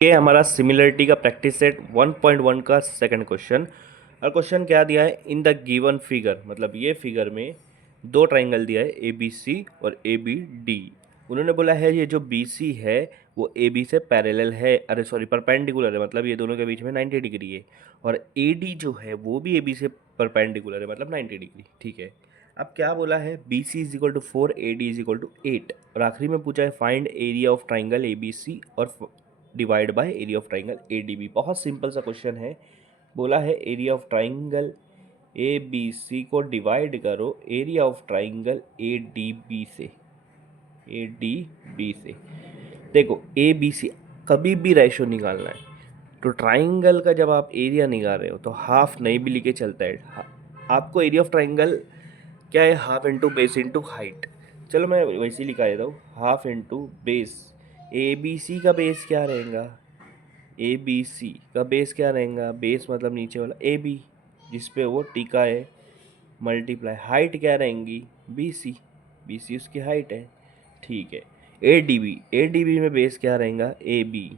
ये हमारा सिमिलरिटी का प्रैक्टिस सेट 1.1 का सेकंड क्वेश्चन। और क्वेश्चन क्या दिया है, इन द गिवन फिगर, मतलब ये फिगर में दो ट्राइंगल दिया है ए बी सी और ए बी डी। उन्होंने बोला है ये जो बी सी है वो ए बी से पैरेलल है, अरे सॉरी परपेंडिकुलर है, मतलब ये दोनों के बीच में 90 डिग्री है। और ए डी जो है वो भी ए बी से परपेंडिकुलर है, मतलब 90 डिग्री। ठीक है, अब क्या बोला है, B C is equal to 4, A D is equal to 8। और आखिरी में पूछा है find area of triangle A B C और divide by area of triangle A D B. बहुत सिंपल सा क्वेश्चन है। बोला है area of triangle A B C को डिवाइड करो area of triangle A D B से, ए डी बी से। देखो ए बी सी कभी भी रेशो निकालना है तो ट्राइंगल का जब आप एरिया निकाल रहे हो तो हाफ नहीं भी लेके चलता है। आपको एरिया ऑफ ट्राइंगल क्या है, half into base into height. चलो मैं वैसे ही लिखा देता हूँ, half into base. A B C का बेस क्या रहेगा, ए बी सी का बेस क्या रहेगा, बेस मतलब नीचे वाला ए बी जिस पे वो टिका है, मल्टीप्लाई हाइट क्या रहेंगी बी सी, बी सी उसकी हाइट है। ठीक है, A D B, A D B में बेस क्या रहेगा ए बी।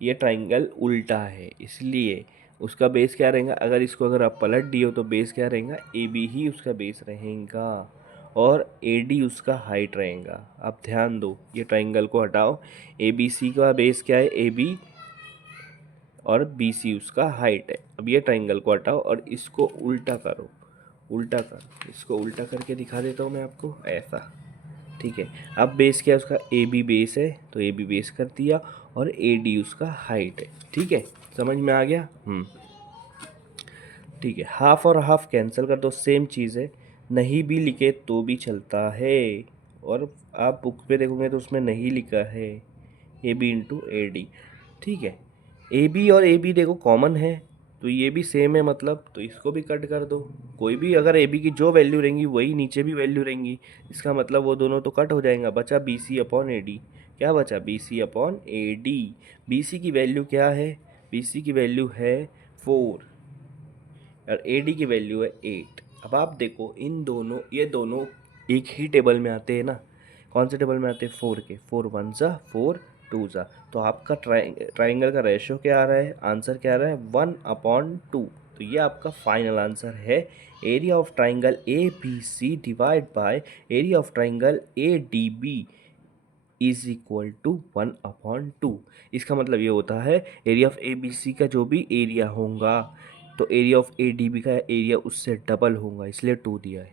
ये ट्राइंगल उल्टा है इसलिए उसका बेस क्या रहेगा, अगर इसको अगर आप पलट दिए हो तो बेस क्या रहेगा ए बी ही उसका बेस रहेगा और ए डी उसका हाइट रहेगा। आप ध्यान दो, ये ट्राइंगल को हटाओ, ए बी सी का बेस क्या है ए बी और बी सी उसका हाइट है। अब ये ट्राइंगल को हटाओ और इसको उल्टा करो, उल्टा कर, इसको उल्टा करके दिखा देता हूँ मैं आपको ऐसा। ठीक है, अब बेस क्या है उसका ए बी बेस है तो ए बी बेस कर दिया और ए डी उसका हाइट है। ठीक है, समझ में आ गया। ठीक है, हाफ और हाफ कैंसिल कर दो, सेम चीज़ है। नहीं भी लिखे तो भी चलता है, और आप बुक पे देखोगे तो उसमें नहीं लिखा है A B into A D. ठीक है, ए बी और ए बी देखो कॉमन है तो ये भी सेम है, मतलब तो इसको भी कट कर दो। कोई भी अगर ए बी की जो वैल्यू रहेंगी वही नीचे भी वैल्यू रहेंगी, इसका मतलब वो दोनों तो कट हो जाएगा। बचा B C upon A D. क्या बचा, B C upon A D. B C की वैल्यू क्या है, बी सी की वैल्यू है 4 और ए डी की वैल्यू है 8। अब आप देखो इन दोनों, ये दोनों एक ही टेबल में आते हैं ना। कौन से टेबल में आते हैं, 4 के, 4 वन ज़ा 4 टू ज़ा। तो आपका ट्राइंगल का रेशो क्या आ रहा है, आंसर क्या आ रहा है 1/2। तो ये आपका फाइनल आंसर है, area of triangle A B C divide by area of triangle A D B is equal to 1/2। इसका मतलब ये होता है area of A B C का जो भी एरिया होगा तो area of A D B का एरिया उससे डबल होगा, इसलिए 2 दिया है।